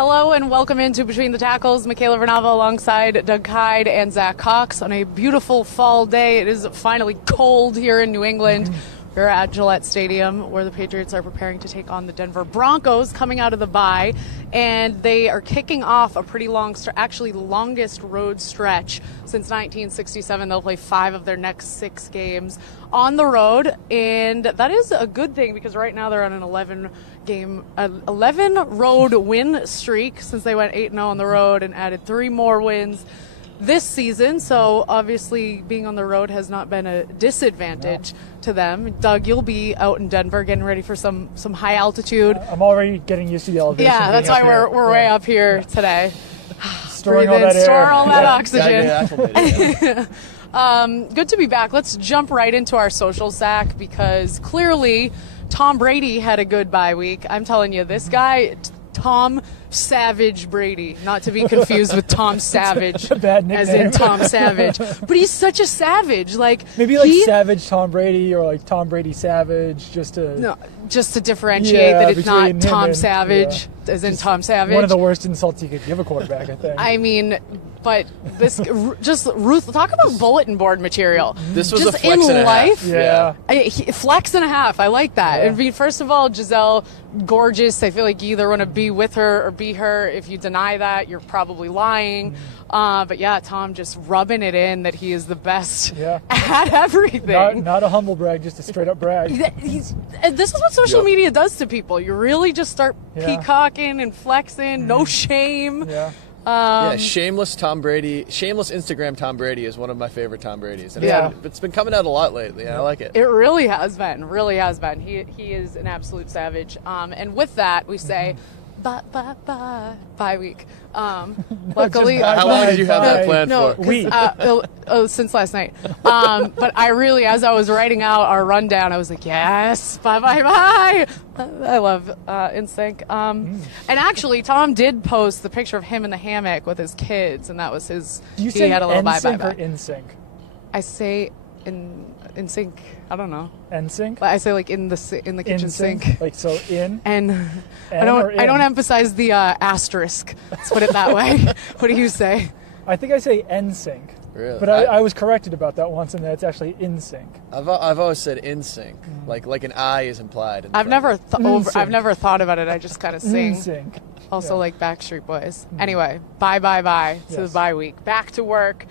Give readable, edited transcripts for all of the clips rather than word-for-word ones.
Hello and welcome into Between the Tackles. Michaela Vernava alongside Doug Hyde and Zach Cox on a beautiful fall day. It is finally cold here in New England. We're at Gillette Stadium where the Patriots are preparing to take on the Denver Broncos coming out of the bye. And they are kicking off a pretty long, actually longest road stretch since 1967. They'll play 5 of their next 6 games on the road. And that is a good thing because right now they're on an 11 road win streak since they went 8-0 on the road and added 3 more wins this season. So obviously being on the road has not been a disadvantage to them. Doug, you'll be out in Denver getting ready for some high altitude. I'm already getting used to the elevation. Yeah, that's why we're way up here today. Storing all that air. Store all that oxygen. Yeah. Good to be back. Let's jump right into our social, Zach, because clearly Tom Brady had a good bye week. I'm telling you, this guy, Tom Savage Brady, not to be confused with Tom Savage, as in Tom Savage. But he's such a savage. Maybe Savage Tom Brady or like Tom Brady Savage, just to differentiate that it's not Tom Savage, as in Tom Savage. One of the worst insults you could give a quarterback, I think. I mean, but this talk about bulletin board material. This was just a flex in and a life. half. Flex and a half. I like that. Yeah. I mean, first of all, Giselle, gorgeous. I feel like you either want to be with her or be her. If you deny that, you're probably lying. But yeah, Tom just rubbing it in that he is the best at everything. Not a humble brag, just a straight up brag. This is what social media does to people. You really just start peacocking and flexing, no shame. Shameless Tom Brady, shameless Instagram Tom Brady is one of my favorite Tom Bradys. And it's been coming out a lot lately, and I like it. It really has been, He is an absolute savage. And with that, we say, bye week. Luckily, how long did you have that planned for? Since last night. But I really, as I was writing out our rundown, I was like, yes, bye. I love NSYNC. And actually, Tom did post the picture of him in the hammock with his kids, and that was his. Do you say had a little NSYNC or InSync? I say in sync. I don't know. NSYNC? I say like in the kitchen sink. Like so in. And I don't emphasize the asterisk. Let's put it that way. What do you say? I think I say NSYNC. Really? But I was corrected about that once, and that it's actually InSync. I've always said InSync, like an I is implied. I've never thought about it. I just kind of sing. InSync. Also like Backstreet Boys. Anyway, bye to the bye week. Back to work.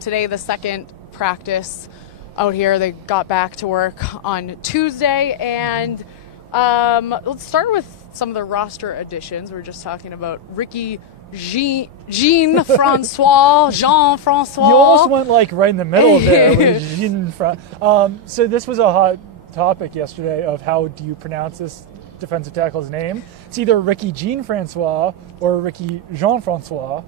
Today the second practice out here. They got back to work on Tuesday, and let's start with some of the roster additions. We're just talking about Ricky Jean-Francois. You almost went like right in the middle of there with so this was a hot topic yesterday of how do you pronounce this defensive tackle's name. It's either Ricky Jean-Francois or Ricky Jean-Francois,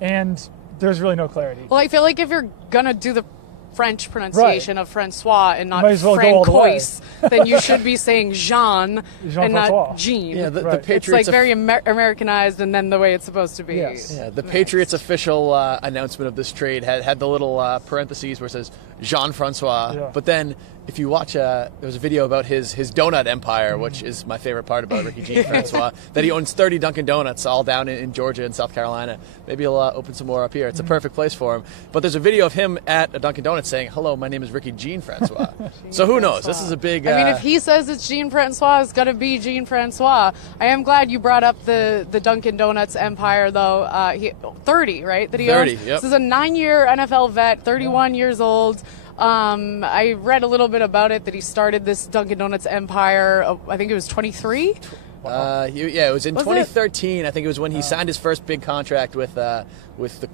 and there's really no clarity. Well, I feel like if you're gonna do the French pronunciation of Francois and not Francois, then you should be saying Jean and not Jean. Yeah, the Patriots. It's like very Americanized, and then the way it's supposed to be. Yes. Yeah, the Patriots official announcement of this trade had the little parentheses where it says Jean-Francois, but then if you watch, there was a video about his donut empire, which is my favorite part about Ricky Jean-Francois, that he owns 30 Dunkin' Donuts all down in Georgia and South Carolina. Maybe he'll open some more up here. It's a perfect place for him. But there's a video of him at a Dunkin' Donuts saying, "Hello, my name is Ricky Jean-Francois." So who knows? This is a big... I mean, if he says it's Jean-Francois, it's got to be Jean-Francois. I am glad you brought up the Dunkin' Donuts empire, though. 30, right? That he 30, owns. yep. This is a 9-year NFL vet, 31 years old. I read a little bit about it, that he started this Dunkin' Donuts empire, I think it was 23? it was in 2013. I think it was when he signed his first big contract with the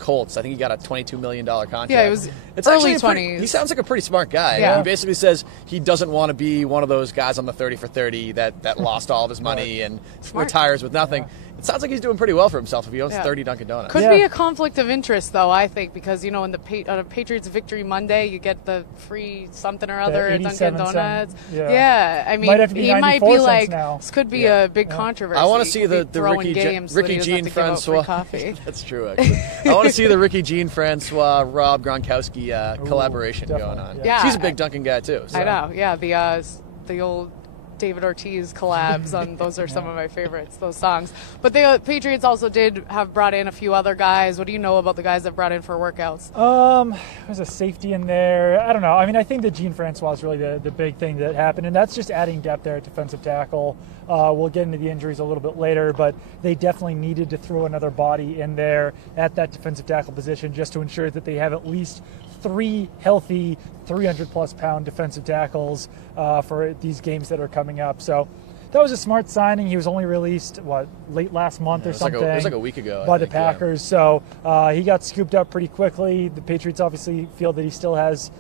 Colts. I think he got a $22 million contract. Yeah, it was early 20s. He sounds like a pretty smart guy. Yeah. He basically says he doesn't want to be one of those guys on the 30 for 30 that lost all of his money and retires with nothing. It sounds like he's doing pretty well for himself if he owns 30 Dunkin' Donuts. Could be a conflict of interest, though, I think, because, on the Patriots Victory Monday, you get the free something or other at Dunkin' Donuts. I mean, he might be like, this could be a big controversy. I want to see the Ricky Jean-Francois. That's true, actually. I want to see the Ricky Jean-Francois, Rob Gronkowski collaboration going on. Yeah. He's a big Dunkin' guy, too. So. I know, the old David Ortiz collabs on. Those are some of my favorites, those songs. But the Patriots also did have brought in a few other guys. What do you know about the guys that brought in for workouts? There's a safety in there. I don't know. I mean, I think that Jean Francois is really the big thing that happened, and that's just adding depth there at defensive tackle. We'll get into the injuries a little bit later, but they definitely needed to throw another body in there at that defensive tackle position just to ensure that they have at least 3 healthy 300-plus pound defensive tackles for these games that are coming up. So that was a smart signing. He was only released, late last month or something. It was like a week ago. By the Packers. Yeah. So he got scooped up pretty quickly. The Patriots obviously feel that he still has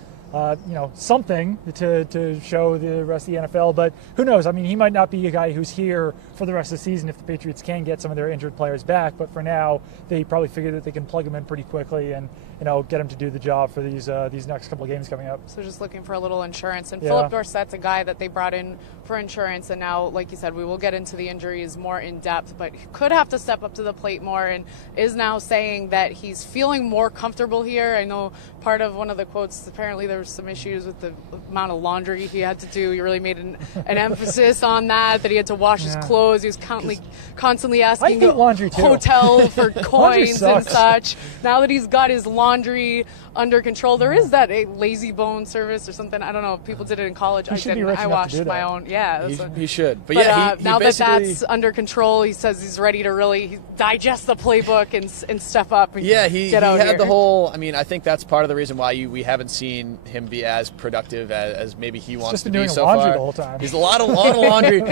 something to show the rest of the NFL, but who knows? I mean, he might not be a guy who's here for the rest of the season if the Patriots can get some of their injured players back, but for now, they probably figure that they can plug him in pretty quickly and, get him to do the job for these next couple of games coming up. So just looking for a little insurance. And Philip Dorsett's a guy that they brought in for insurance, and now, like you said, we will get into the injuries more in depth, but he could have to step up to the plate more and is now saying that he's feeling more comfortable here. I know part of one of the quotes, apparently there was some issues with the amount of laundry he had to do. He really made an emphasis on that he had to wash his clothes. He was constantly asking the hotel for coins and such. Now that he's got his laundry under control, there is that a lazy bone service or something. I don't know. People did it in college. I didn't. I washed my own. Yeah, he should. But now that that's under control, he says he's ready to really digest the playbook and step up. And he had the whole. I mean, I think that's part of the reason why we haven't seen him be as productive as maybe he wants to be so far. The whole time. He's a lot of laundry,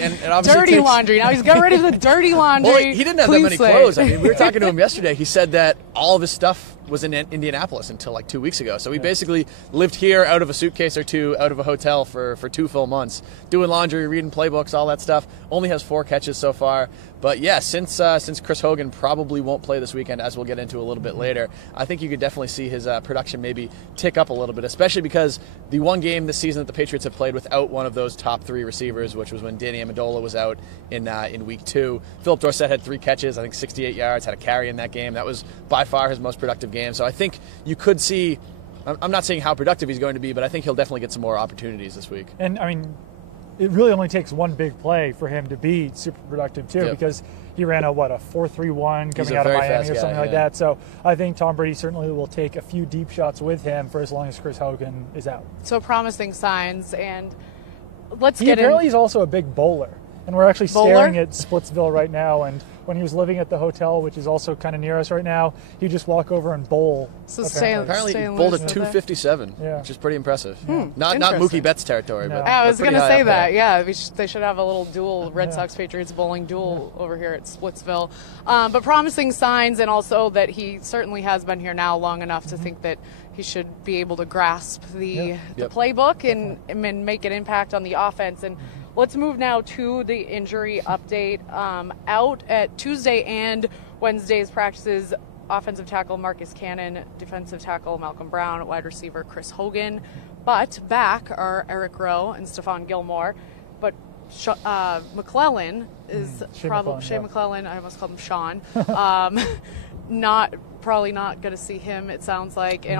and obviously dirty laundry. Now he's got rid of the dirty laundry. Well, he didn't have that many clothes. I mean, we were talking to him yesterday. He said that all of his stuff was in Indianapolis until like 2 weeks ago. So he basically lived here out of a suitcase or two, out of a hotel for 2 full months, doing laundry, reading playbooks, all that stuff. Only has 4 catches so far. But yeah, since Chris Hogan probably won't play this weekend, as we'll get into a little bit later, I think you could definitely see his production maybe tick up a little bit, especially because the one game this season that the Patriots have played without one of those top 3 receivers, which was when Danny Amendola was out in week 2. Philip Dorsett had 3 catches, I think 68 yards, had a carry in that game. That was by far his most productive game. So I think you could see, I'm not saying how productive he's going to be, but I think he'll definitely get some more opportunities this week. And I mean, it really only takes one big play for him to be super productive too, because he ran a 4.31 coming out of Miami or something like that. So I think Tom Brady certainly will take a few deep shots with him for as long as Chris Hogan is out. So promising signs, and apparently he's also a big bowler, and we're actually staring at Splitsville right now. And when he was living at the hotel, which is also kind of near us right now, he'd just walk over and bowl. So apparently he bowled at 257, which is pretty impressive. Not Mookie Betts territory, but I was going to say that. Yeah, they should have a little duel, Red Sox Patriots bowling duel over here at Splitsville. But promising signs, and also that he certainly has been here now long enough to think that he should be able to grasp the playbook and make an impact on the offense. And let's move now to the injury update. Out at Tuesday and Wednesday's practices, offensive tackle Marcus Cannon, defensive tackle Malcolm Brown, wide receiver Chris Hogan. But back are Eric Rowe and Stephon Gilmore. But McClellan is Shea McClellan. I almost called him Sean. Probably not going to see him, it sounds like. And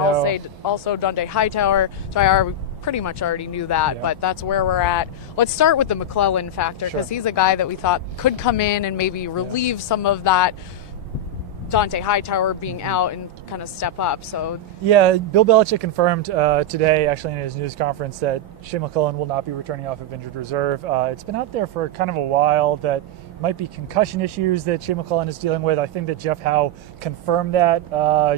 also Dante Hightower. We pretty much already knew that, but that's where we're at. Let's start with the McClellan factor, because he's a guy that we thought could come in and maybe relieve some of that Dante Hightower being out and kind of step up. So Bill Belichick confirmed today, actually in his news conference, that Shea McClellan will not be returning off of injured reserve. It's been out there for kind of a while that might be concussion issues that Shea McClellan is dealing with. I think that Jeff Howe confirmed that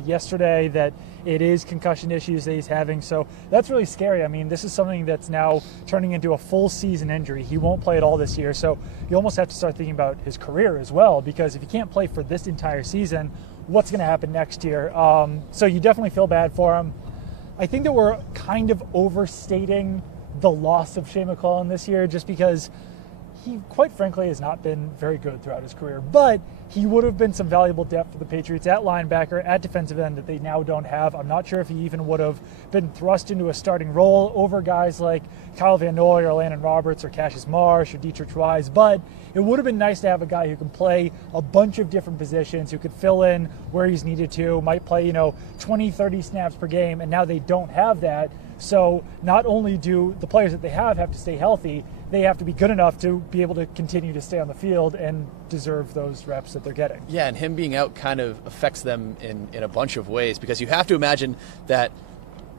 yesterday, that it is concussion issues that he's having. So that's really scary. I mean, this is something that's now turning into a full season injury. He won't play at all this year. So you almost have to start thinking about his career as well, because if he can't play for this entire season, what's going to happen next year? So you definitely feel bad for him. I think that we're kind of overstating the loss of Shea McClellan this year, just because he, quite frankly, has not been very good throughout his career. But he would have been some valuable depth for the Patriots at linebacker, at defensive end, that they now don't have. I'm not sure if he even would have been thrust into a starting role over guys like Kyle Van Noy or Landon Roberts or Cassius Marsh or Dietrich Wise. But it would have been nice to have a guy who can play a bunch of different positions, who could fill in where he's needed to, might play, 20, 30 snaps per game, and now they don't have that. So not only do the players that they have to stay healthy, they have to be good enough to be able to continue to stay on the field and deserve those reps that they're getting. Yeah, and him being out kind of affects them in a bunch of ways, because you have to imagine that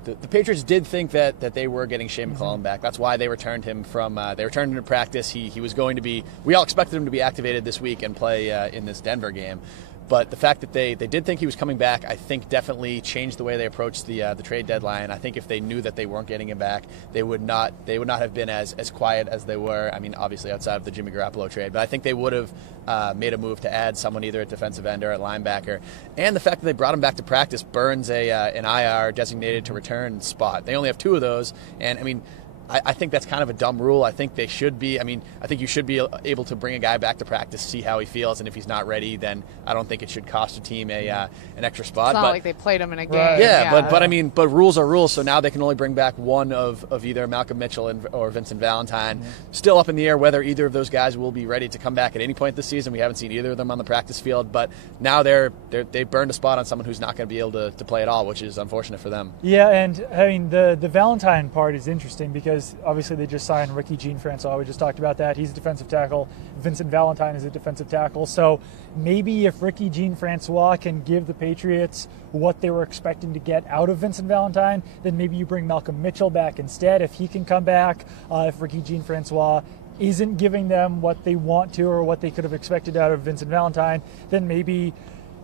the Patriots did think that they were getting Shea McCollum back. That's why they returned him to practice. He was going to be, we all expected him to be activated this week and play in this Denver game. But the fact that they did think he was coming back, I think definitely changed the way they approached the trade deadline. I think if they knew that they weren't getting him back, they would not have been as quiet as they were. I mean, obviously outside of the Jimmy Garoppolo trade, but I think they would have made a move to add someone either at defensive end or at linebacker. And the fact that they brought him back to practice burns an IR designated to return spot. They only have 2 of those, and I mean, I think that's kind of a dumb rule. I think they should be. I mean, I think you should be able to bring a guy back to practice, see how he feels, and if he's not ready, then I don't think it should cost a team an extra spot. It's not like they played him in a game. Right. Yeah, but I mean, but rules are rules. So now they can only bring back one of either Malcolm Mitchell or Vincent Valentine. Still up in the air whether either of those guys will be ready to come back at any point this season. We haven't seen either of them on the practice field, but now they burned a spot on someone who's not going to be able to play at all, which is unfortunate for them. Yeah, and I mean the Valentine part is interesting because obviously they just signed Ricky Jean-Francois. We just talked about that. He's a defensive tackle. Vincent Valentine is a defensive tackle. So maybe if Ricky Jean-Francois can give the Patriots what they were expecting to get out of Vincent Valentine, then maybe you bring Malcolm Mitchell back instead if he can come back. If Ricky Jean-Francois isn't giving them what they want to or what they could have expected out of Vincent Valentine, then maybe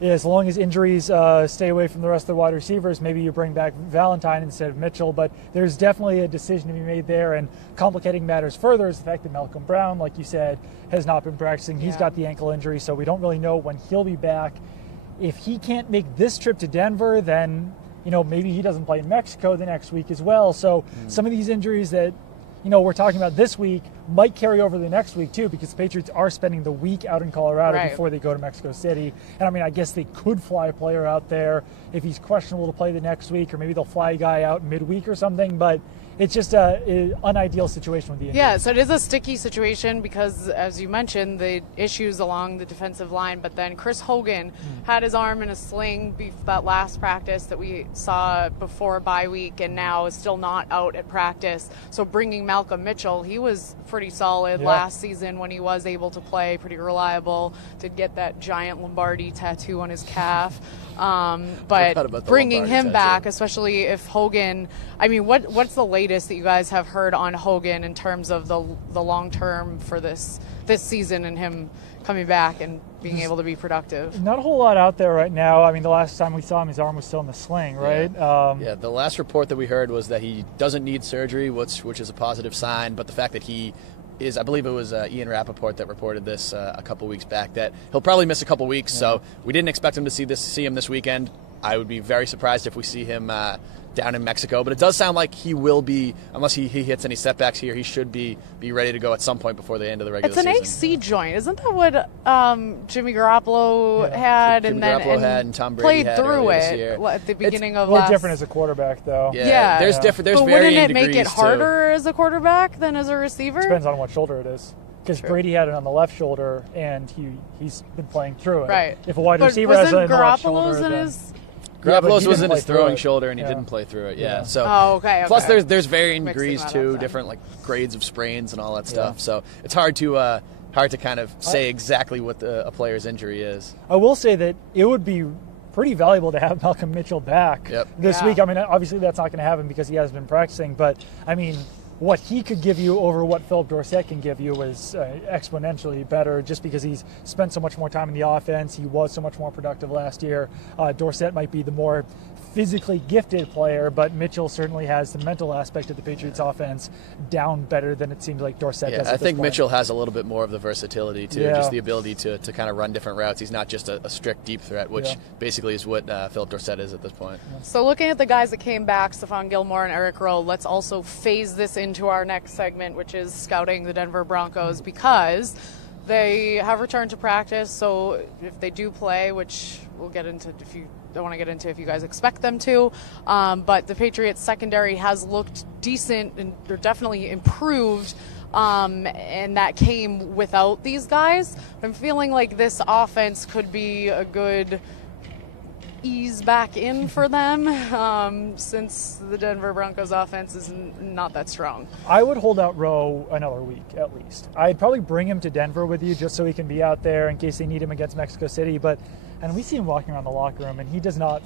as long as injuries stay away from the rest of the wide receivers, maybe you bring back Valentine instead of Mitchell. But there's definitely a decision to be made there. And complicating matters further is the fact that Malcolm Brown, like you said, has not been practicing. He's got the ankle injury, so we don't really know when he'll be back. If he can't make this trip to Denver, then maybe he doesn't play in Mexico the next week as well. So some of these injuries that we're talking about this week might carry over the next week too, because the Patriots are spending the week out in Colorado before they go to Mexico City. And I mean, I guess they could fly a player out there if he's questionable to play the next week, or maybe they'll fly a guy out midweek or something. But it's just an unideal situation with the injuries. Yeah, so it is a sticky situation because, as you mentioned, the issues along the defensive line. But then Chris Hogan had his arm in a sling that last practice that we saw before bye week, and now is still not out at practice. So bringing Malcolm Mitchell, he was pretty solid last season when he was able to play, pretty reliable. Did get that giant Lombardi tattoo on his calf. But bringing him back, especially if Hogan, I mean, what's the latest that you guys have heard on Hogan in terms of the long term for this season and him coming back and being able to be productive? Not a whole lot out there right now. I mean, the last time we saw him, his arm was still in the sling, right? Yeah, the last report that we heard was that he doesn't need surgery, which is a positive sign, but the fact that he is, I believe it was Ian Rappaport that reported this a couple weeks back, that he'll probably miss a couple weeks. So we didn't expect him to see him this weekend. I would be very surprised if we see him down in Mexico, but it does sound like he will be, unless he hits any setbacks here, he should be ready to go at some point before the end of the regular season. It's an AC joint, isn't that what Jimmy Garoppolo had, Jimmy and Garoppolo then had, and Tom Brady played through it at the beginning of last? Different as a quarterback, though. Yeah. There's but varying wouldn't it degrees make it harder as a quarterback than as a receiver? Depends on what shoulder it is. Because Brady had it on the left shoulder, and he's been playing through it. Right. If a wide receiver has it on the left shoulder, then... Garoppolo's was in his throwing shoulder, and he didn't play through it. Yeah. So. Okay. Plus, there's varying degrees too, different grades of sprains and all that stuff. So it's hard to kind of say exactly what a player's injury is. I will say that it would be pretty valuable to have Malcolm Mitchell back this week. I mean, obviously that's not going to happen because he has been practicing, but I mean, what he could give you over what Philip Dorsett can give you is exponentially better, just because he's spent so much more time in the offense. He was so much more productive last year. Dorsett might be the more physically gifted player, but Mitchell certainly has the mental aspect of the Patriots offense down better than it seems like Dorsett does. I think Mitchell has a little bit more of the versatility too, just the ability to kind of run different routes. He's not just a strict deep threat, which basically is what Philip Dorsett is at this point. So looking at the guys that came back, Stephon Gilmore and Eric Rowe, let's also phase this into our next segment, which is scouting the Denver Broncos, because they have returned to practice. So if they do play, which we'll get into if you don't want to get into if you guys expect them to, but the Patriots secondary has looked decent and they're definitely improved, and that came without these guys. I'm feeling like this offense could be a good ease back in for them since the Denver Broncos offense is not that strong. I would hold out Rowe another week at least. I'd probably bring him to Denver with you just so he can be out there in case they need him against Mexico City. And we see him walking around the locker room, and he does not.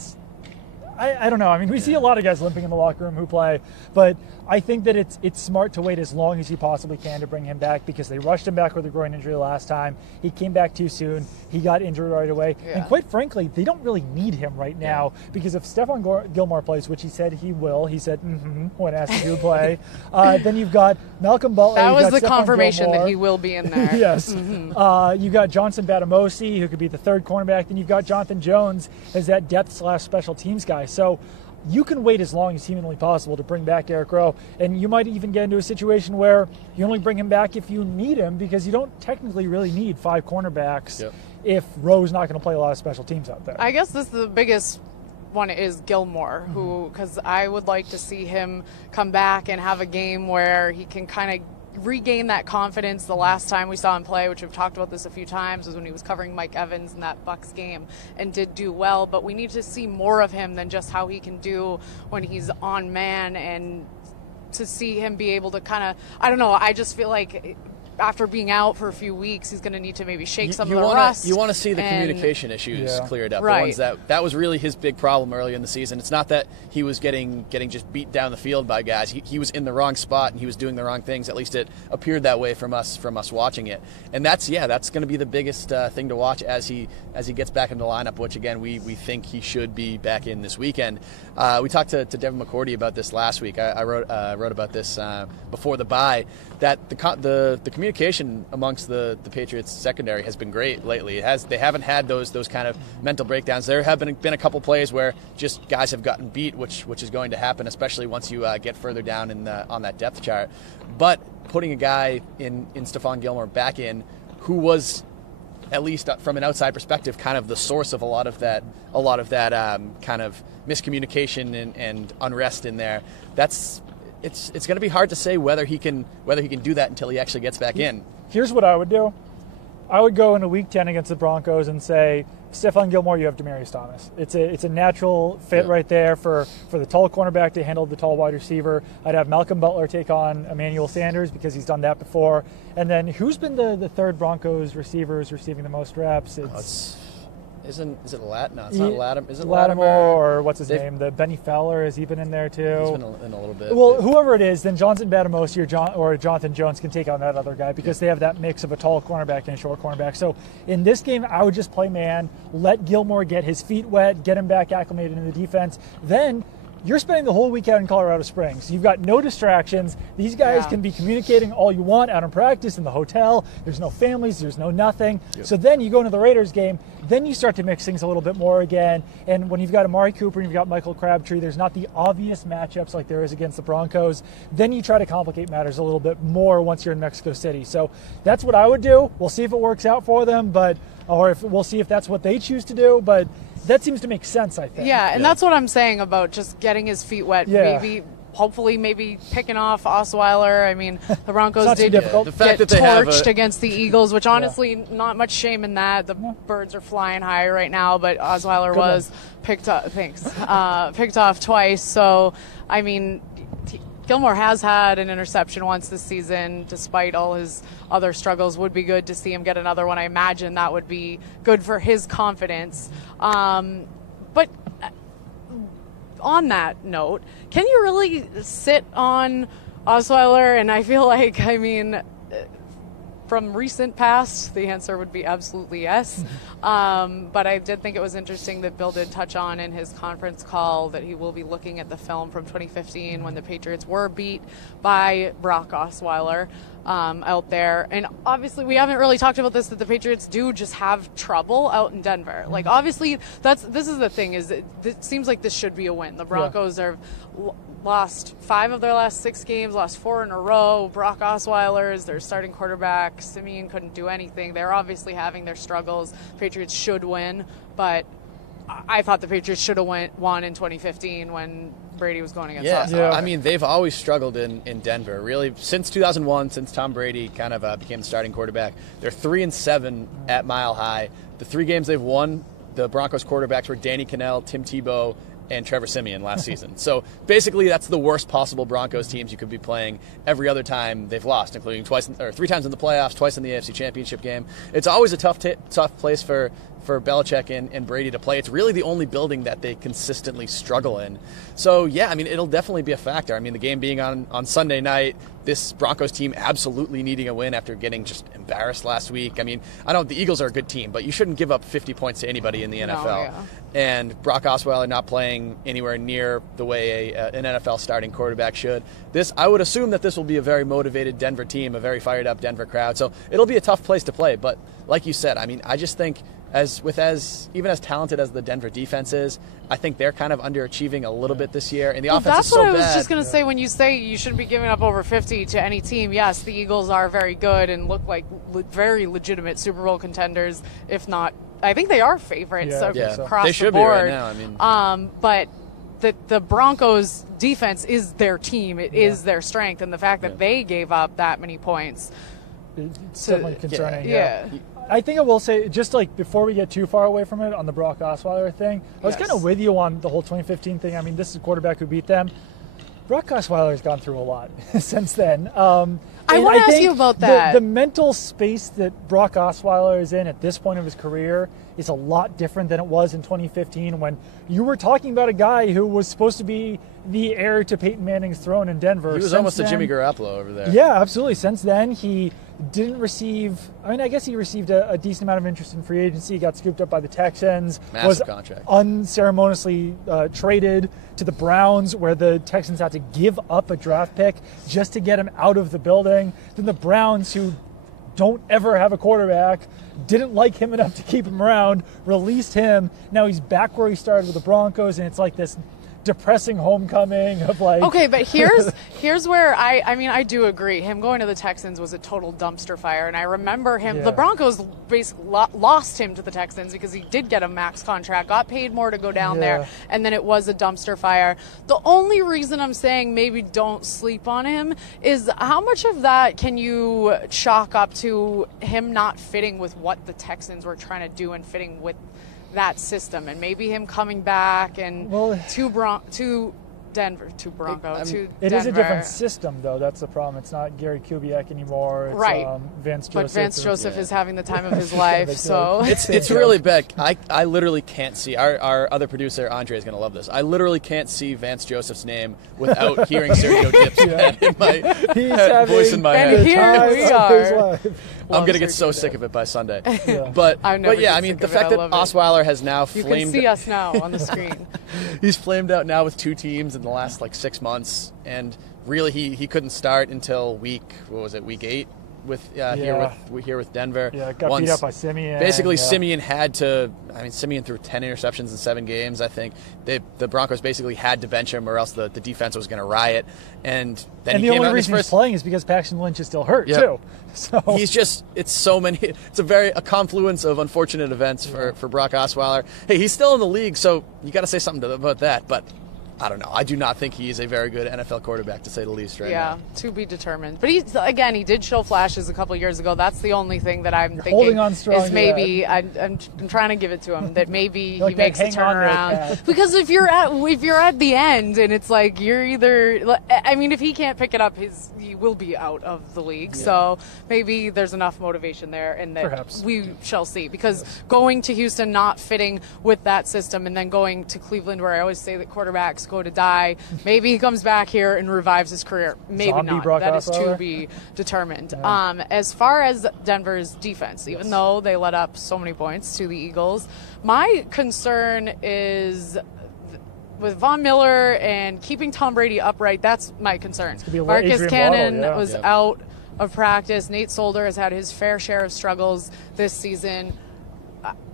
I don't know. I mean, we see a lot of guys limping in the locker room who play, but I think that it's smart to wait as long as you possibly can to bring him back because they rushed him back with a groin injury last time. He came back too soon. He got injured right away. Yeah. And quite frankly, they don't really need him right now because if Stephon Gilmore plays, which he said he will, he said when asked to play, then you've got Malcolm Butler. That was the Stephon confirmation Gilmore. that he will be in there. Yes. You got Johnson Batamosi, who could be the third cornerback. Then you've got Jonathan Jones as that depth/special teams guy. So you can wait as long as humanly possible to bring back Eric Rowe, and you might even get into a situation where you only bring him back if you need him because you don't technically really need 5 cornerbacks if Rowe's not going to play a lot of special teams out there. I guess this is the biggest one is Gilmore, who because I would like to see him come back and have a game where he can kind of regain that confidence. The last time we saw him play, which we've talked about this a few times, was when he was covering Mike Evans in that Bucs game and did do well, but we need to see more of him than just how he can do when he's on man, and to see him be able to kind of, I don't know, I just feel like after being out for a few weeks, he's going to need to maybe shake some of the rust. You want to see the communication issues cleared up. Right. The ones that was really his big problem early in the season. It's not that he was getting just beat down the field by guys. He was in the wrong spot and he was doing the wrong things. At least it appeared that way from us watching it. And that's going to be the biggest thing to watch as he gets back in the lineup, which again we think he should be back in this weekend. We talked to Devin McCourty about this last week. I wrote about this before the bye, that the communication amongst the Patriots secondary has been great lately. They haven't had those kind of mental breakdowns. There have been a couple plays where just guys have gotten beat, which is going to happen, especially once you get further down on that depth chart. But putting a guy in Stephon Gilmore back in, who was, at least from an outside perspective, kind of the source of a lot of that kind of miscommunication and unrest in there. It's going to be hard to say whether he can do that until he actually gets back in. Here's what I would do. I would go into Week 10 against the Broncos and say, Stephon Gilmore, you have Demaryius Thomas. It's a natural fit right there for the tall cornerback to handle the tall wide receiver. I'd have Malcolm Butler take on Emmanuel Sanders because he's done that before. And then who's been the third Broncos receivers receiving the most reps? Is it Lattimore? No, it's not Lattimore. Is it Lattimore or what's his name? The Benny Fowler, has he been in there too? He's been in a little bit. Well, whoever it is, then Johnson Batamosi or Jonathan Jones can take on that other guy because they have that mix of a tall cornerback and a short cornerback. So in this game, I would just play man, let Gilmore get his feet wet, get him back acclimated in the defense. Then you're spending the whole week out in Colorado Springs. You've got no distractions. These guys can be communicating all you want out in practice in the hotel. There's no families. There's no nothing. Yep. So then you go into the Raiders game. Then you start to mix things a little bit more again. And when you've got Amari Cooper and you've got Michael Crabtree, there's not the obvious matchups like there is against the Broncos. Then you try to complicate matters a little bit more once you're in Mexico City. So that's what I would do. We'll see if it works out for them, we'll see if that's what they choose to do. But that seems to make sense, I think. Yeah, and that's what I'm saying about just getting his feet wet. Yeah. Hopefully picking off Osweiler. I mean, the Broncos did get torched against the Eagles, which honestly, not much shame in that. The birds are flying high right now, but Osweiler was picked off twice. So, I mean, Gilmore has had an interception once this season, despite all his other struggles. Would be good to see him get another one. I imagine that would be good for his confidence. But on that note, can you really sit on Osweiler? And I feel like, from recent past, the answer would be absolutely yes. But I did think it was interesting that Bill did touch on in his conference call that he will be looking at the film from 2015 when the Patriots were beat by Brock Osweiler out there. And obviously we haven't really talked about this, that the Patriots do just have trouble out in Denver. Like, obviously this is the thing, is it seems like this should be a win. The Broncos are lost 5 of their last 6 games, lost 4 in a row. Brock Osweiler is their starting quarterback. Simeon couldn't do anything. They're obviously having their struggles. Patriots should win, but I thought the Patriots should have won in 2015 when Brady was going against us. I mean, they've always struggled in Denver, really, since 2001, since Tom Brady kind of became the starting quarterback. They're 3-7 at Mile High. The 3 games they've won, the Broncos quarterbacks were Danny Cannell, Tim Tebow, and Trevor Siemian last season. So basically, that's the worst possible Broncos teams you could be playing every other time they've lost, including 3 times in the playoffs, twice in the AFC Championship game. It's always a tough place for Belichick and Brady to play. It's really the only building that they consistently struggle in. So, yeah, I mean, it'll definitely be a factor. I mean, the game being on Sunday night, this Broncos team absolutely needing a win after getting just embarrassed last week. I mean, the Eagles are a good team, but you shouldn't give up 50 points to anybody in the NFL. Yeah. And Brock Osweiler not playing anywhere near the way an NFL starting quarterback should. I would assume that this will be a very motivated Denver team, a very fired up Denver crowd. So it'll be a tough place to play. But like you said, I mean, I just think even as talented as the Denver defense is, I think they're kind of underachieving a little bit this year, and the offense is so bad. That's what I was just going to say. When you say you shouldn't be giving up over 50 to any team, yes, the Eagles are very good and look like very legitimate Super Bowl contenders, if not, I think they are favorites across they should the board. be right now. I mean, but the Broncos defense is their team. It is their strength, and the fact that they gave up that many points, it's definitely concerning. Yeah. I think I will say, just like before we get too far away from it on the Brock Osweiler thing, I was kind of with you on the whole 2015 thing. I mean, this is a quarterback who beat them. Brock Osweiler has gone through a lot since then. I want to ask you about that. The mental space that Brock Osweiler is in at this point of his career is a lot different than it was in 2015 when you were talking about a guy who was supposed to be the heir to Peyton Manning's throne in Denver. He was almost a Jimmy Garoppolo over there. Yeah, absolutely. Since then, he didn't receive, I guess he received a decent amount of interest in free agency, got scooped up by the Texans, Massive contract. Unceremoniously traded to the Browns, where the Texans had to give up a draft pick just to get him out of the building. Then the Browns, who don't ever have a quarterback, didn't like him enough to keep him around, released him. Now he's back where he started with the Broncos, and it's like this depressing homecoming of like. Okay, but here's where I do agree. Him going to the Texans was a total dumpster fire, and I remember him. The Broncos basically lost him to the Texans because he did get a max contract, got paid more to go down there, and then it was a dumpster fire. The only reason I'm saying maybe don't sleep on him is how much of that can you chalk up to him not fitting with what the Texans were trying to do and fitting with that system, and maybe him coming back and to Denver, to Broncos, to It Denver. is a different system, though. That's the problem. It's not Gary Kubiak anymore. It's, right. Vance Joseph. But Vance Joseph is having the time of his life, so it's really bad. I literally can't see. Our other producer Andre is going to love this. I literally can't see Vance Joseph's name without hearing Sergio Dipp's in my voice in my head. And here we are. I'm going to get so sick of it by Sunday. But yeah, I mean, the fact that Osweiler has now flamed. You can see us now on the screen. He's flamed out now with 2 teams in the last 6 months, and really he couldn't start until week 8 here with Denver. Yeah, got beat up by Siemian. Basically, Siemian had to. I mean, Siemian threw 10 interceptions in 7 games. I think the Broncos basically had to bench him, or else the defense was going to riot. And then the only reason he's playing is because Paxton Lynch is still hurt too. So it's a confluence of unfortunate events for Brock Osweiler. Hey, he's still in the league, so you got to say something about that. But I don't know. I do not think he is a very good NFL quarterback, to say the least, right now. Yeah, to be determined. But he did show flashes a couple of years ago. That's the only thing that I'm thinking holding on strong is maybe I'm trying to give it to him that maybe he makes a turnaround. Because if you're at the end and it's like you're either, I mean, if he can't pick it up, he will be out of the league. Yeah. So maybe there's enough motivation there, and that perhaps we shall see. Because going to Houston, not fitting with that system, and then going to Cleveland, where I always say that quarterbacks go to die. Maybe he comes back here and revives his career. Maybe not. That is to be determined. Yeah. As far as Denver's defense, even though they let up so many points to the Eagles, my concern is with Von Miller and keeping Tom Brady upright. That's my concern. Marcus Cannon was out of practice. Nate Solder has had his fair share of struggles this season.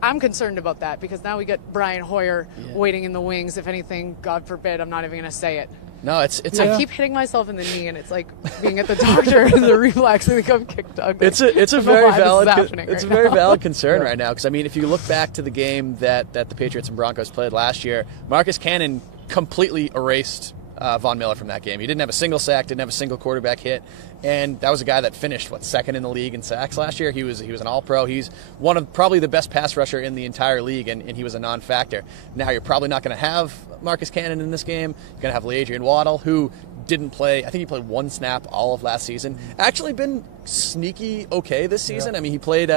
I'm concerned about that because now we get Brian Hoyer waiting in the wings. If anything, God forbid, I'm not even going to say it. No, it's. I keep hitting myself in the knee, and it's like being at the doctor and the reflex. I think I'm kicked ugly. It's a very valid concern right now because I mean, if you look back to the game that the Patriots and Broncos played last year, Marcus Cannon completely erased Von Miller from that game. He didn't have a single sack, didn't have a single quarterback hit, and that was a guy that finished second in the league in sacks last year. He was an All-Pro. He's one of probably the best pass rusher in the entire league, and he was a non-factor. Now you're probably not going to have Marcus Cannon in this game. You're going to have Adrian Waddle, who didn't play. I think he played one snap all of last season. Actually been sneaky okay this season. Yeah. I mean, he played.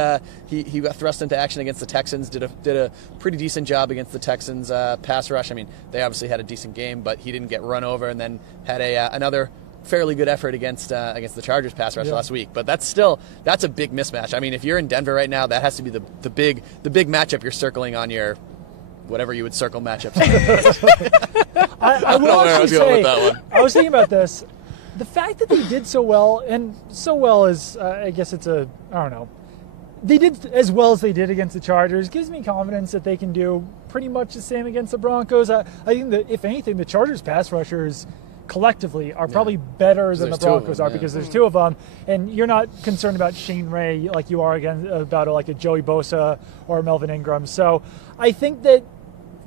He got thrust into action against the Texans. Did a pretty decent job against the Texans pass rush. I mean, they obviously had a decent game, but he didn't get run over, and then had another fairly good effort against the Chargers pass rush last week. But that's a big mismatch. I mean, if you're in Denver right now, that has to be the big matchup you're circling on your whatever you would circle matchups. I will where I was going with that one. I was thinking about this. The fact that they did so well, and so well as I guess I don't know. They did as well as they did against the Chargers. Gives me confidence that they can do pretty much the same against the Broncos. I think that if anything, the Chargers pass rushers collectively are probably better than the Broncos are because there's two of them, and you're not concerned about Shane Ray like you are about like a Joey Bosa or Melvin Ingram. So I think that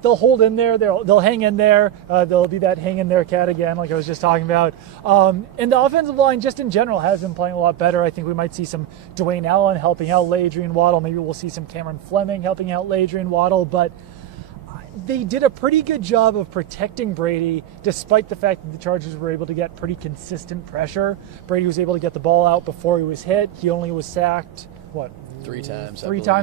they'll hold in there. They'll hang in there. They'll be that hang in there cat again, like I was just talking about. And the offensive line, just in general, has been playing a lot better. I think we might see some Dwayne Allen helping out Adrian Waddle. Maybe we'll see some Cameron Fleming helping out Adrian Waddle. But they did a pretty good job of protecting Brady, despite the fact that the Chargers were able to get pretty consistent pressure. Brady was able to get the ball out before he was hit. He only was sacked, Three times,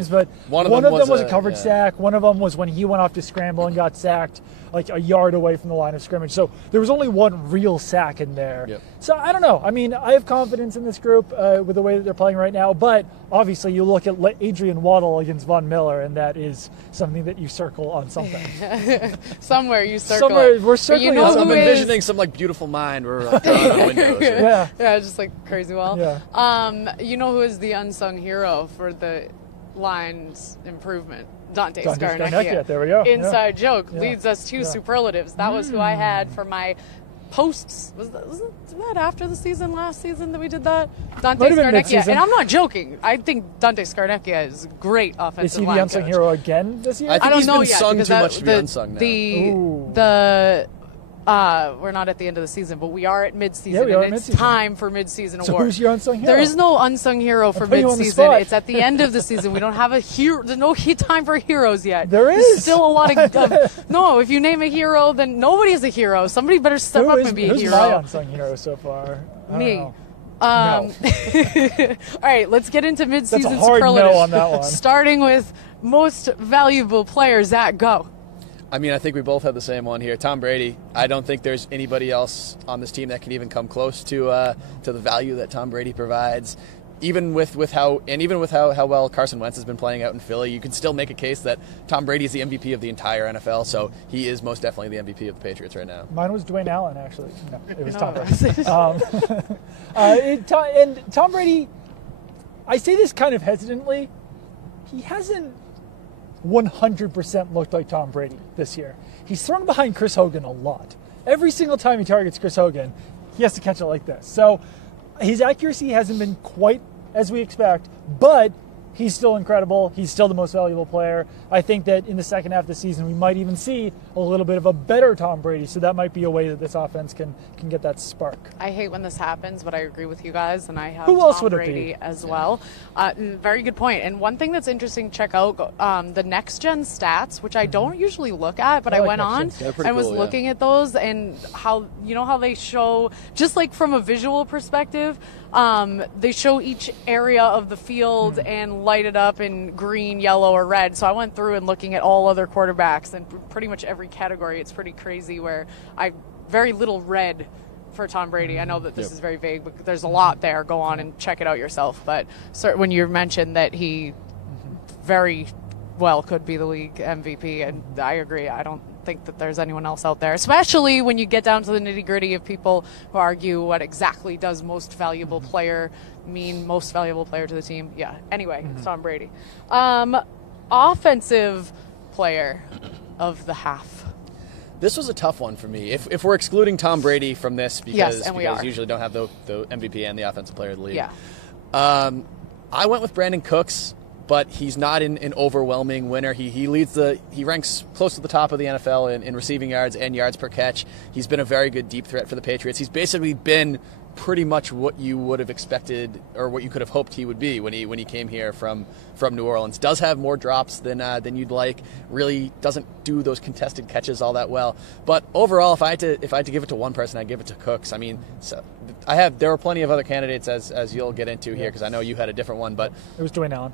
but one of them was a coverage sack. One of them was when he went off to scramble and got sacked like a yard away from the line of scrimmage. So there was only one real sack in there. Yep. So I don't know. I mean, I have confidence in this group with the way that they're playing right now. But obviously, you look at Adrian Waddle against Von Miller, and that is something that you circle on something. Somewhere you circle. Somewhere we're circling. I'm envisioning some beautiful mind we're drawing on windows. Yeah, just like crazy well. Yeah. You know who is the unsung hero for the line's improvement? Dante Scarnecchia. There we go. Inside joke leads us to superlatives. That was who I had for my posts. Was that after the season, last season that we did that? Dante Scarnecchia. And I'm not joking. I think Dante Scarnecchia is a great offensive line coach. Is he the unsung hero again this year? I think don't know he's been yet, sung because too much to be unsung now. We're not at the end of the season, but we are at midseason, and it's mid-season. time for midseason awards. So who's your unsung hero? There is no unsung hero for midseason. It's at the end of the season. We don't have a hero. There's no time for heroes yet. There is. There's still a lot of no. If you name a hero, then nobody's a hero. Somebody better step up and be a hero. Who's my unsung hero so far? Me. No. All right, let's get into midseason That's a hard superlatives. no on that one. Starting with most valuable player, Zach, go. I mean, I think we both have the same one here. Tom Brady. I don't think there's anybody else on this team that can even come close to the value that Tom Brady provides. Even with how well Carson Wentz has been playing out in Philly, you can still make a case that Tom Brady is the MVP of the entire NFL. So he is most definitely the MVP of the Patriots right now. Mine was Dwayne Allen, actually. No, it was Tom Brady. And Tom Brady, I say this kind of hesitantly, he hasn't 100% looked like Tom Brady this year. He's thrown behind Chris Hogan a lot. Every single time he targets Chris Hogan, he has to catch it like this. So his accuracy hasn't been quite as we expect, but he's still incredible. He's still the most valuable player. I think that in the second half of the season, we might even see a little bit of a better Tom Brady. So that might be a way that this offense can get that spark. I hate when this happens, but I agree with you guys, and I have Who else Tom would it Brady be? as well. Very good point. And one thing that's interesting, check out the Next Gen stats, which I don't usually look at, but I went on and was looking at those, and how they show, just like from a visual perspective, they show each area of the field and light it up in green, yellow, or red. So I went through and looking at all other quarterbacks and pretty much every category. It's pretty crazy where very little red for Tom Brady. I know that this is very vague, but there's a lot there. Go on and check it out yourself. But when you mentioned that he very well could be the league MVP, and I agree. I don't think that there's anyone else out there, especially when you get down to the nitty-gritty of people who argue what exactly does most valuable player mean, most valuable player to the team. Anyway, it's Tom Brady. Offensive player of the half. This was a tough one for me. If we're excluding Tom Brady from this because we usually don't have the MVP and the offensive player of the league. Yeah. I went with Brandon Cooks but he's not an overwhelming winner. He ranks close to the top of the NFL in receiving yards and yards per catch. He's been a very good deep threat for the Patriots. He's basically been pretty much what you would have expected or what you could have hoped he would be when he came here from New Orleans. Does have more drops than you'd like. Really doesn't do those contested catches all that well. But overall, if I had to give it to one person, I'd give it to Cooks. I mean, there were plenty of other candidates as you'll get into here because I know you had a different one, but it was Dwayne Allen.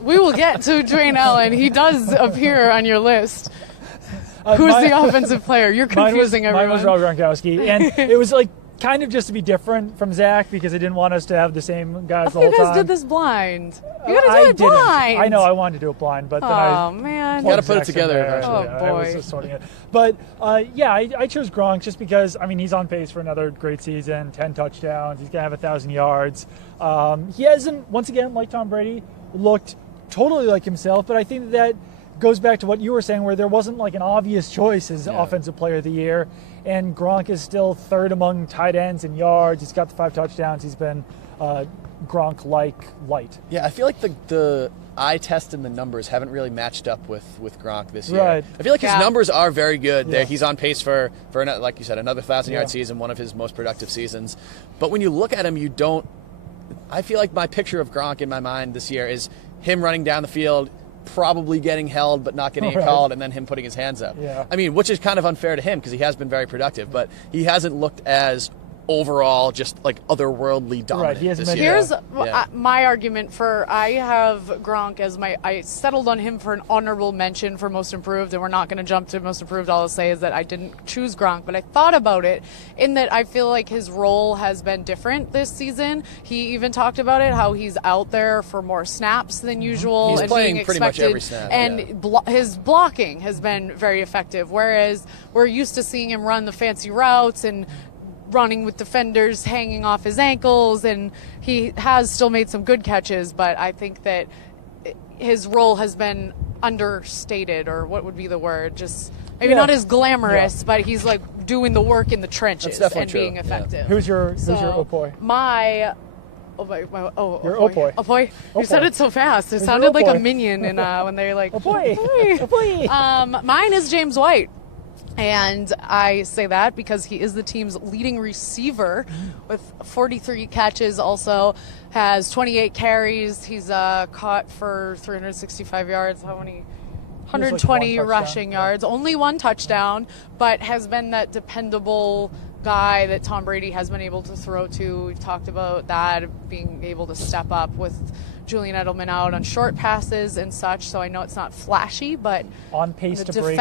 We will get to Dwayne Allen. He does appear on your list. Who's the offensive player? You're confusing everyone. Mine was Rob Gronkowski, and it was like kind of just to be different from Zach because I didn't want us to have the same guys the whole time. You guys did this blind. You got to do it blind. I know I wanted to do it blind, but then man, you got to put it together eventually. Oh boy, I was just sorting it. But I chose Gronk just because he's on pace for another great season, 10 touchdowns. He's gonna have 1,000 yards. He hasn't, once again, like Tom Brady, looked totally like himself, but I think that goes back to what you were saying, where there wasn't like an obvious choice as offensive player of the year. And Gronk is still third among tight ends in yards. He's got the 5 touchdowns. He's been Gronk-like light. Yeah, I feel like the eye test and the numbers haven't really matched up with Gronk this year. Right. I feel like his numbers are very good. Yeah. He's on pace for like you said, another 1,000-yard season, one of his most productive seasons. But when you look at him, you don't. I feel like my picture of Gronk in my mind this year is him running down the field, probably getting held but not getting it called, and then him putting his hands up. Yeah. I mean, which is kind of unfair to him because he has been very productive, but he hasn't looked as overall just like otherworldly dominant this year. Here's my argument for I have Gronk as I settled on him for an honorable mention for most improved, and we're not going to jump to most improved. All I'll say is that I didn't choose Gronk, but I thought about it in that I feel like his role has been different this season. He even talked about it, how he's out there for more snaps than usual. He's and playing being pretty much every snap. And his blocking has been very effective, whereas we're used to seeing him run the fancy routes and running with defenders hanging off his ankles, and he has still made some good catches, but I think that his role has been understated, or what would be the word? Just maybe not as glamorous, but he's like doing the work in the trenches and being effective. Who's your Opoy? Your Opoy. Opoy. You said it so fast. It sounded like a minion in, when they're like, Opoy. Opoy. Mine is James White. And I say that because he is the team's leading receiver with 43 catches, also has 28 carries. He's caught for 365 yards. How many? 120 rushing yards. Only 1 touchdown, but has been that dependable guy that Tom Brady has been able to throw to. We've talked about that, being able to step up with Julian Edelman out on short passes and such, so I know it's not flashy, but on pace to break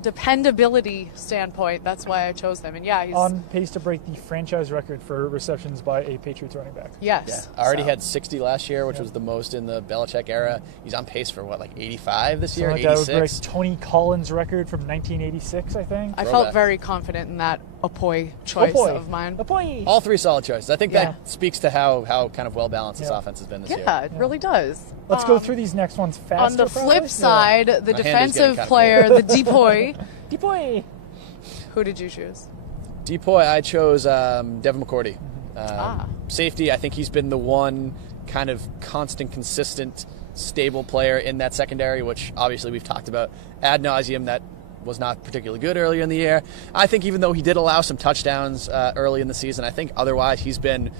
dependability standpoint, that's why I chose him. And he's on pace to break the franchise record for receptions by a Patriots running back. Yes. Yeah. Already had 60 last year, which was the most in the Belichick era. He's on pace for 85 this year, 86? That would break Tony Collins' record from 1986, I think. I felt very confident in that Opoy choice of mine. Opoy. All 3 solid choices. I think that speaks to how kind of well-balanced this offense has been this year. Yeah, it really does. Let's go through these next ones fast. On the flip side, the defensive player, the Depoy. Depoy. Who did you choose? Depoy, I chose Devin McCourty. Safety, I think he's been the one kind of constant, consistent, stable player in that secondary, which obviously we've talked about ad nauseum. That was not particularly good earlier in the year. I think even though he did allow some touchdowns early in the season, I think otherwise he's been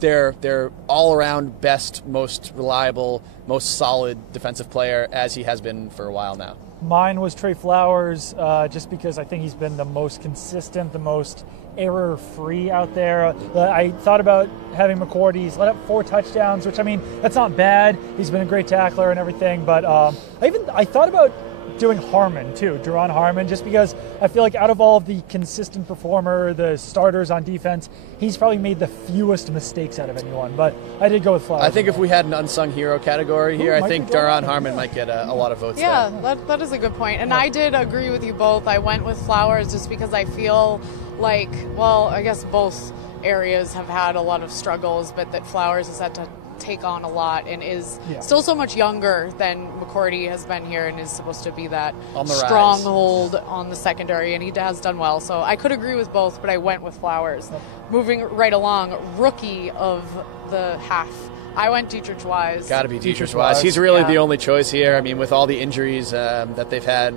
their all-around best, most reliable, most solid defensive player, as he has been for a while now. Mine was Trey Flowers, just because I think he's been the most consistent, the most error-free out there. I thought about having McCourty. He's let up 4 touchdowns, which, that's not bad. He's been a great tackler and everything, but I thought about doing Harmon too, Duron Harmon, just because I feel like out of all of the consistent performer, the starters on defense, he's probably made the fewest mistakes out of anyone. But I did go with Flowers. I think if we had an unsung hero category here, I think Duron Harmon might get a lot of votes. Yeah, that is a good point. And I did agree with you both. I went with Flowers just because I feel like, I guess both areas have had a lot of struggles, but that Flowers has had to take on a lot and is still so much younger than McCourty has been here and is supposed to be that stronghold on the secondary, and he has done well. So I could agree with both, but I went with Flowers. Moving right along, rookie of the half I went Dietrich Wise. Got to be Dietrich Wise. He's really the only choice here. I mean, with all the injuries that they've had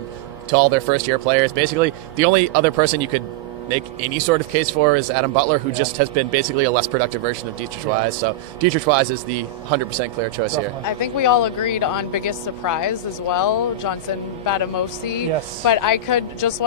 to all their first-year players, basically the only other person you could make any sort of case for is Adam Butler, who just has been basically a less productive version of Dietrich Wise. So Dietrich Wise is the 100% clear choice here. I think we all agreed on biggest surprise as well, Johnson Batamosi. Yes. But I could just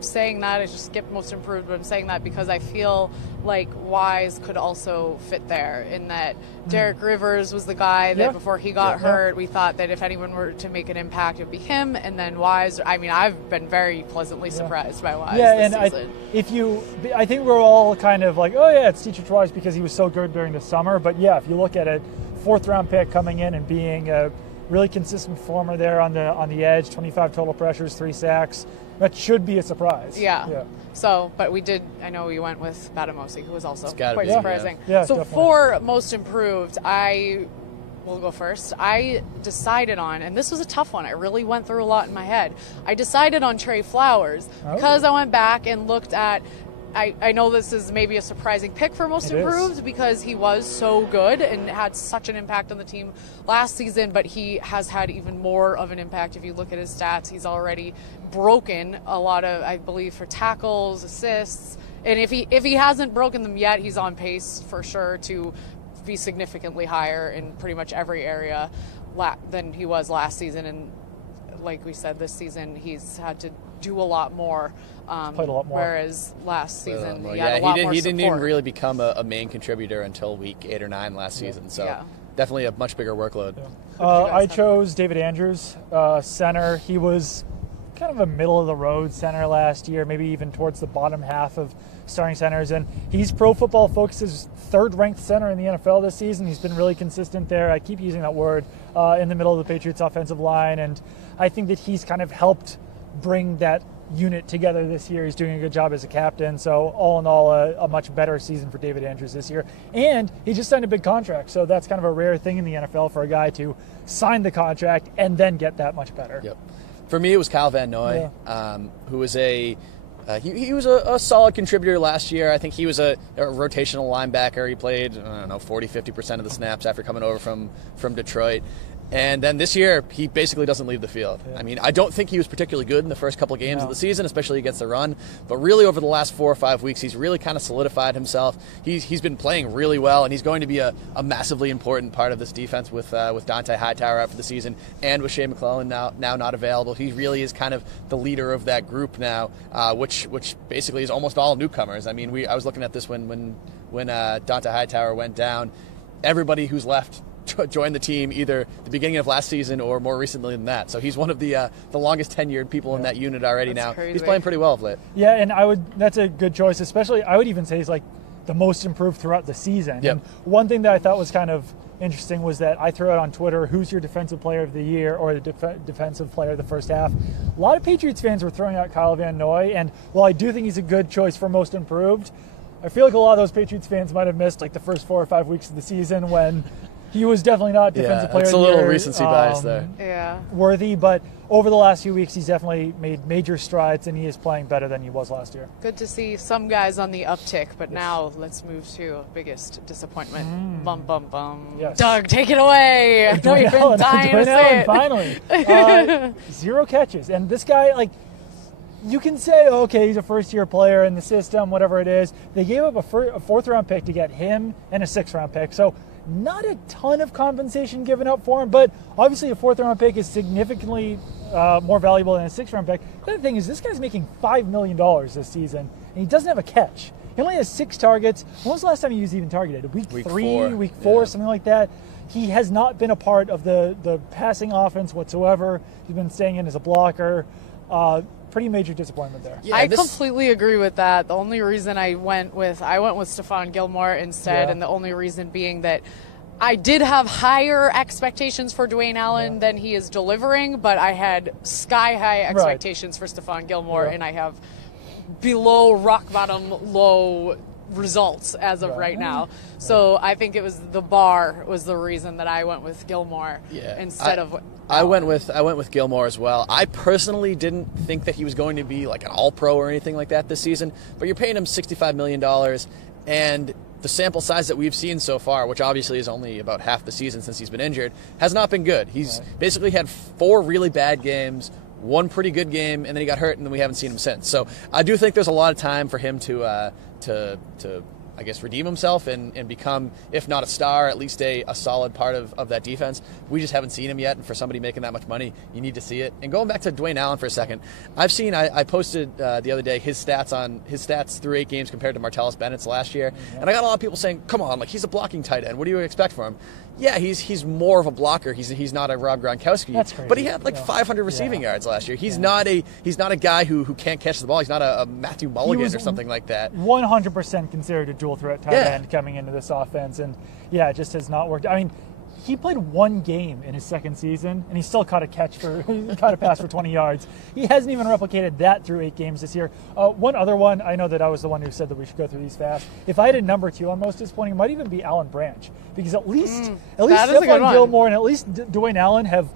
saying that, I just skipped most improved, but I'm saying that because I feel like Wise could also fit there in that Derek Rivers was the guy that before he got hurt, we thought that if anyone were to make an impact, it would be him, and then Wise. I mean, I've been very pleasantly surprised by Wise this season. I think we're all kind of like, oh yeah, it's Dietrich Wise because he was so good during the summer, but yeah, if you look at it, 4th round pick coming in and being a really consistent performer there on the edge, 25 total pressures, 3 sacks. That should be a surprise. Yeah. So, but I know we went with Batamosi, who was also quite surprising. Yeah, so definitely. For most improved, I will go first. I decided on, and this was a tough one. I really went through a lot in my head. I decided on Trey Flowers because I went back and looked at, I know this is maybe a surprising pick for most improved because he was so good and had such an impact on the team last season, but he has had even more of an impact. If you look at his stats, he's already broken a lot of, I believe, for tackles, assists, and if he hasn't broken them yet, he's on pace for sure to be significantly higher in pretty much every area than he was last season. And like we said, this season he's had to do a lot more. Played a lot more. Whereas last season he had a lot more he support. didn't even really become a main contributor until week 8 or 9 last season. So definitely a much bigger workload. I chose David Andrews, center. He was kind of a middle-of-the-road center last year, maybe even towards the bottom half of starting centers. And he's Pro Football Focus's 3rd-ranked center in the NFL this season. He's been really consistent there. I keep using that word in the middle of the Patriots' offensive line. And I think that he's kind of helped bring that unit together this year. He's doing a good job as a captain. So all in all, a much better season for David Andrews this year. And he just signed a big contract. So that's kind of a rare thing in the NFL for a guy to sign the contract and then get that much better. Yep. For me, it was Kyle Van Noy, who was he was a solid contributor last year. I think he was a rotational linebacker. He played, 40-50% of the snaps after coming over from Detroit. And then this year, he basically doesn't leave the field. I mean, I don't think he was particularly good in the first couple of games of the season, especially against the run. But really, over the last 4 or 5 weeks, he's really kind of solidified himself. He's been playing really well, and he's going to be a massively important part of this defense with Dante Hightower out for the season and with Shea McClellan now not available. He really is kind of the leader of that group now, which basically is almost all newcomers. I mean, I was looking at this when Dante Hightower went down. Everybody who's left joined the team either the beginning of last season or more recently than that. So he's one of the longest tenured people in that unit already. That's now. Crazy. He's playing pretty well of late. Yeah, and that's a good choice, especially I would even say he's like the most improved throughout the season. Yep. And one thing that I thought was kind of interesting was that I threw out on Twitter, who's your defensive player of the year or the defensive player of the first half. A lot of Patriots fans were throwing out Kyle Van Noy, and while I do think he's a good choice for most improved, I feel like a lot of those Patriots fans might have missed like the first 4 or 5 weeks of the season when he was definitely not defensive player of the year. It's a little recency bias there. Worthy, but over the last few weeks, he's definitely made major strides, and he is playing better than he was last year. Good to see some guys on the uptick, but now let's move to biggest disappointment. Bum, bum, bum. Yes. Doug, take it away. I know you've been dying to say it. Finally. 0 catches. And this guy, like, you can say, okay, he's a first-year player in the system, whatever it is. They gave up a 4th-round pick to get him and a 6th-round pick. So not a ton of compensation given up for him, but obviously a 4th-round pick is significantly more valuable than a 6th-round pick. The other thing is this guy's making $5 million this season, and he doesn't have a catch. He only has 6 targets. When was the last time he was even targeted? Week 3, week 4, something like that. He has not been a part of the passing offense whatsoever. He's been staying in as a blocker. Pretty major disappointment there. Yeah, I completely agree with that. The only reason I went with Stephon Gilmore instead, and the only reason being that I did have higher expectations for Dwayne Allen than he is delivering, but I had sky-high expectations for Stephon Gilmore, and I have below rock-bottom low results as of right now. So I think it was the bar was the reason that I went with Gilmore instead of I went with Gilmore as well. I personally didn't think that he was going to be like an all-pro or anything like that this season, but you're paying him $65 million, and the sample size that we've seen so far, which obviously is only about half the season since he's been injured, has not been good. He's basically had 4 really bad games, 1 pretty good game, and then he got hurt, and then we haven't seen him since. So I do think there's a lot of time for him to I guess, redeem himself and become, if not a star, at least a solid part of that defense. We just haven't seen him yet, and for somebody making that much money, you need to see it. And going back to Dwayne Allen for a second, I posted the other day his stats through 8 games compared to Martellus Bennett's last year, and I got a lot of people saying, come on, like, he's a blocking tight end. What do you expect from him? Yeah, he's more of a blocker. He's not a Rob Gronkowski. That's crazy. But he had 500 receiving yards last year. He's not a guy who can't catch the ball. He's not a Matthew Mulligan or something like that. 100% considered a dual threat tight end coming into this offense, and it just has not worked. I mean, he played 1 game in his second season, and he still caught a pass for 20 yards. He hasn't even replicated that through 8 games this year. One other one, I know that I was the one who said that we should go through these fast. If I had a number 2 on most disappointing, it might even be Alan Branch, because at least Stephon Gilmore and at least Dwayne Allen have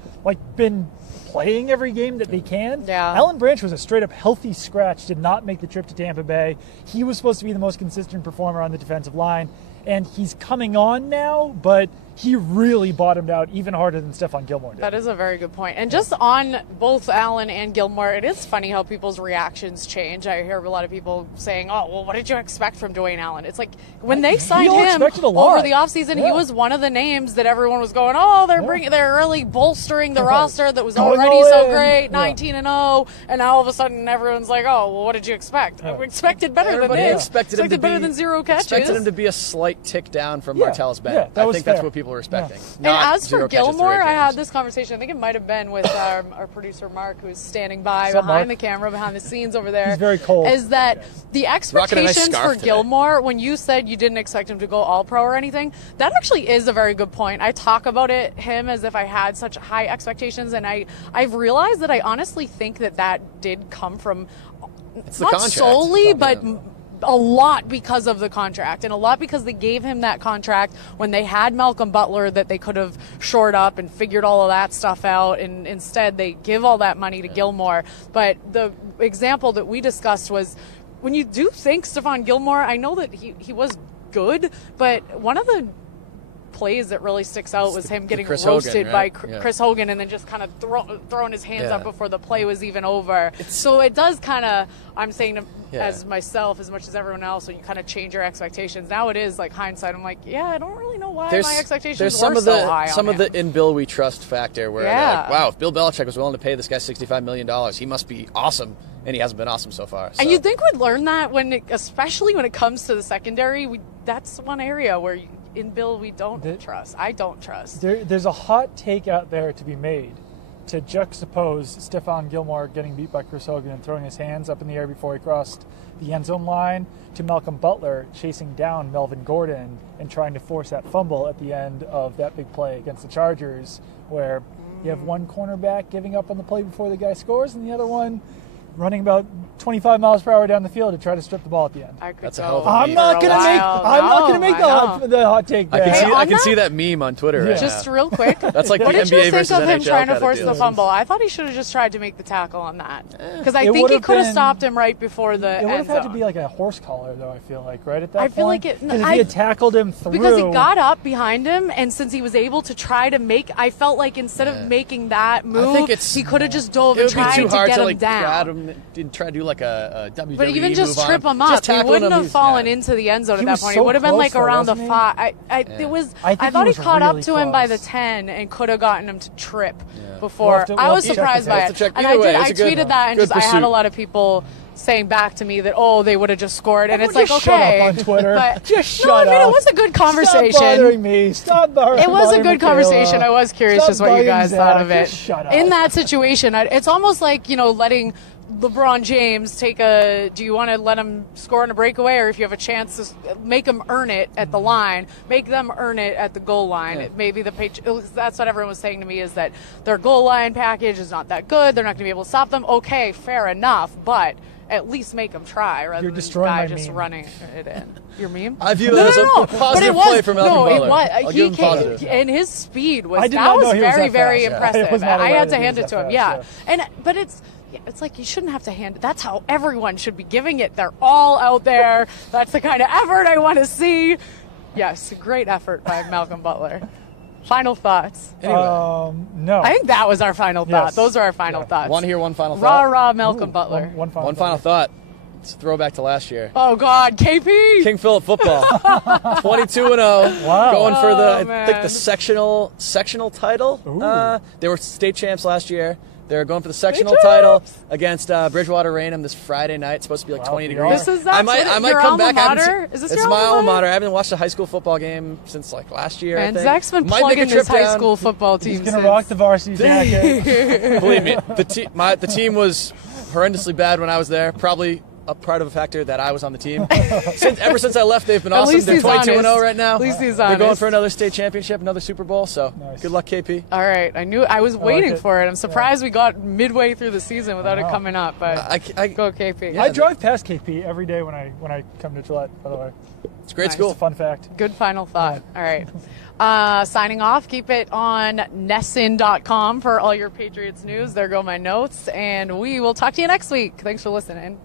been playing every game that they can. Yeah. Alan Branch was a straight-up healthy scratch, did not make the trip to Tampa Bay. He was supposed to be the most consistent performer on the defensive line, and he's coming on now, but he really bottomed out even harder than Stephon Gilmore did. That is a very good point. And just on both Allen and Gilmore, it is funny how people's reactions change. I hear a lot of people saying, oh, well, what did you expect from Dwayne Allen? It's like when they signed him over the offseason, he was one of the names that everyone was going, oh, they're really bolstering the roster that was already so great, 19-0, and now all of a sudden everyone's like, oh, well, what did you expect? We expected better than this. Expected him to better than 0 catches. Expected him to be a slight tick down from Martellus Bennett. I think that's what people were expecting. And as for Gilmore, I had this conversation, I think it might have been with our producer Mark, who's standing by behind the camera, behind the scenes over there. He's very cold. Is that the expectations for Gilmore, when you said you didn't expect him to go all-pro or anything, that actually is a very good point. I talk about him as if I had such high expectations, and I've realized that I honestly think that did come from not solely, but a lot because of the contract, and a lot because they gave him that contract when they had Malcolm Butler that they could have shored up and figured all of that stuff out, and instead they give all that money to Gilmore. But the example that we discussed was when you do think Stephon Gilmore, I know that he was good, but one of the plays that really sticks out was him getting roasted by Chris Hogan, and then just kind of throwing his hands up before the play was even over. So it does kind of, I'm saying as myself as much as everyone else, when you kind of change your expectations. Now it is like hindsight, I'm like, I don't really know why my expectations were so high. Some of the in Bill we trust factor where like, wow, if Bill Belichick was willing to pay this guy $65 million, he must be awesome. And he hasn't been awesome so far. So. And you'd think we'd learn that especially when it comes to the secondary. That's one area where in Bill we don't trust. I don't trust. There's a hot take out there to be made to juxtapose Stephon Gilmore getting beat by Chris Hogan and throwing his hands up in the air before he crossed the end zone line to Malcolm Butler chasing down Melvin Gordon and trying to force that fumble at the end of that big play against the Chargers, where you have one cornerback giving up on the play before the guy scores and the other one running about 25 miles per hour down the field to try to strip the ball at the end. That's a hell of a I'm not going to make the hot take. I can see that meme on Twitter. Right just now. Real quick. That's like what the did NBA you versus think of him NHL trying to force the deal. fumble? I thought he should have just tried to make the tackle on that, because I think he could have stopped him right before the end zone. It would have had to be like a horse collar, though. I feel like right at that point. I feel like it. Because if he had tackled him through, because he got up behind him, and since he was able to try to make, I felt like instead of making that move, he could have just dove and tried to get him down. Didn't try to do like a WWE but even just move trip him up, he wouldn't have fallen into the end zone at that point. It would have been like around the 5. I thought he caught up to him by the 10 and could have gotten him to trip before. I was surprised by it. And I tweeted that, and I had a lot of people saying back to me that, they would have just scored, and it's like, okay. Shut up on Twitter. Just shut up. It was a good conversation. Stop bothering me. Stop bothering me. It was a good conversation. I was curious just what you guys thought of it. Just shut up. In that situation, it's almost like, letting LeBron James do you want to let him score on a breakaway, or if you have a chance to make him earn it at the line, make them earn it at the goal line? Yeah. Maybe that's what everyone was saying to me, is that their goal line package is not that good. They're not going to be able to stop them. Okay, fair enough, but at least make them try rather than the guy just running it in. Your meme? I view that as a positive play from Malcolm Butler. He came, and his speed was very, very impressive. I had to hand it to him. Yeah. But it's it's like you shouldn't have to hand it. That's how everyone should be giving it. They're all out there. That's the kind of effort I want to see. Yes, great effort by Malcolm Butler. Final thoughts? Anyway. No. I think that was our final thought. Yes. Those are our final thoughts. Want to hear one final thought? Rah, Malcolm Butler. One One final thought. It's a throwback to last year. Oh, God, KP! King Philip football, 22-0. Wow. Going for I man. think the sectional title. They were state champs last year. They're going for the sectional title against Bridgewater Raynham this Friday night. It's supposed to be like 20 degrees. This is I might your come alma back. mater? Is this it's your my alma alma mater? mater. I haven't watched a high school football game since like last year. And I think. Zach's been Might make plugging a trip this high down. school football team. He's going since. to rock the varsity jacket. Believe me, the team was horrendously bad when I was there. Probably a part of a factor that I was on the team. Ever since I left, they've been At awesome. least They're he's 22-0 honest. right now. At least he's They're going honest. for another state championship, another Super Bowl. So Nice. good luck, KP. All right. I was waiting it. for it. I'm surprised we got midway through the season without it coming up, but I go KP. Yeah. I drive past KP every day when I come to Gillette, by the way. It's a great Nice. school. It's a fun fact. Good final thought. All right. Signing off. Keep it on NESN.com for all your Patriots news. There go my notes. And we will talk to you next week. Thanks for listening.